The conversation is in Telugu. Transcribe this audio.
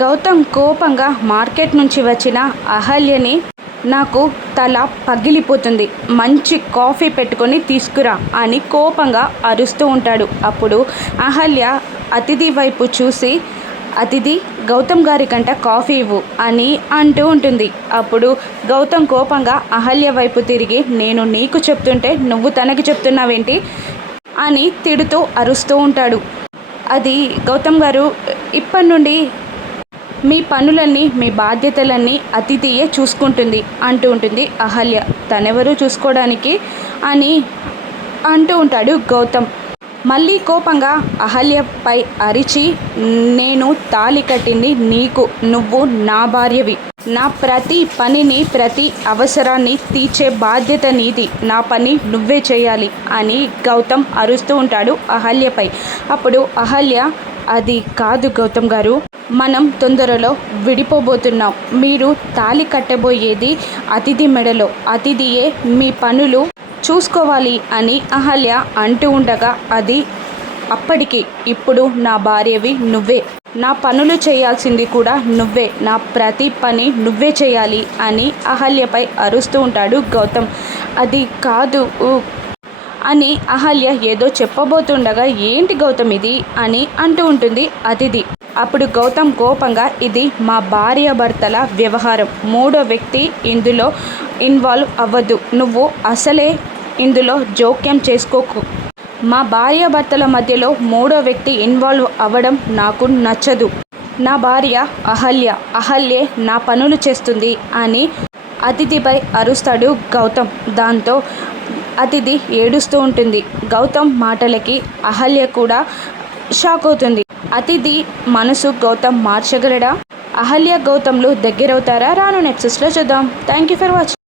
గౌతమ్ కోపంగా మార్కెట్ నుంచి వచ్చిన అహల్యని నాకు తల పగిలిపోతుంది. మంచి కాఫీ పెట్టుకొని తీసుకురా అని కోపంగా అరుస్తూ ఉంటాడు. అప్పుడు అహల్య అతిథి వైపు చూసి అతిథి గౌతమ్ గారి కంట కాఫీ ఇవ్వు అని అంటూ ఉంటుంది. అప్పుడు గౌతమ్ కోపంగా అహల్య వైపు తిరిగి నేను నీకు చెప్తుంటే నువ్వు తనకి చెప్తున్నావేంటి? అని తిడుతూ అరుస్తూ ఉంటాడు. అది గౌతమ్ గారు ఇప్పటి నుండి మీ పనులన్నీ మీ బాధ్యతలన్నీ అతిథియే చూసుకుంటుంది అంటూ ఉంటుంది అహల్య. తనెవరూ చూసుకోవడానికి అని అంటూ ఉంటాడు గౌతమ్. మళ్ళీ కోపంగా అహల్యపై అరిచి నేను తాలి కట్టింది నీకు నువ్వు నా భార్యవి. నా ప్రతి పనిని ప్రతి అవసరాన్ని తీర్చే బాధ్యత నీది. నా పని నువ్వే చేయాలి అని గౌతమ్ అరుస్తూ ఉంటాడు అహల్యపై అప్పుడు అహల్య అది కాదు గౌతమ్ గారు మనం తొందరలో విడిపోబోతున్నాం. మీరు తాలి కట్టబోయేది అతిథి మెడలో. అతిథియే మీ పనులు చూసుకోవాలి అని అహల్య అంటూ ఉండగా అది అప్పటికి ఇప్పుడు నా భార్యవి నువ్వే. నా పనులు చేయాల్సింది కూడా నువ్వే. నా ప్రతి పని నువ్వే చేయాలి అని అహల్యపై అరుస్తూ ఉంటాడు గౌతమ్. అది కాదు అని అహల్య ఏదో చెప్పబోతుండగా ఏంటి గౌతమ్ ఇది? అని అంటూ ఉంటుంది అతిథి. అప్పుడు గౌతమ్ కోపంగా ఇది మా భార్యాభర్తల వ్యవహారం. మూడో వ్యక్తి ఇందులో ఇన్వాల్వ్ అవ్వద్దు నువ్వు అసలే ఇందులో జోక్యం చేసుకోకు. మా భార్యాభర్తల మధ్యలో మూడో వ్యక్తి ఇన్వాల్వ్ అవ్వడం నాకు నచ్చదు. నా భార్య అహల్య. అహల్యే నా పనులు చేస్తుంది అని అతిథిపై అరుస్తాడు గౌతమ్. దాంతో అతిథి ఏడుస్తూ ఉంటుంది. గౌతమ్ మాటలకి అహల్య కూడా షాక్ అవుతుంది. అతిథి మనసు గౌతమ్ మార్చగలడా? అహల్య గౌతమ్లు దగ్గరవుతారా? రాను నెప్సెస్లో చూద్దాం. Thank you for watching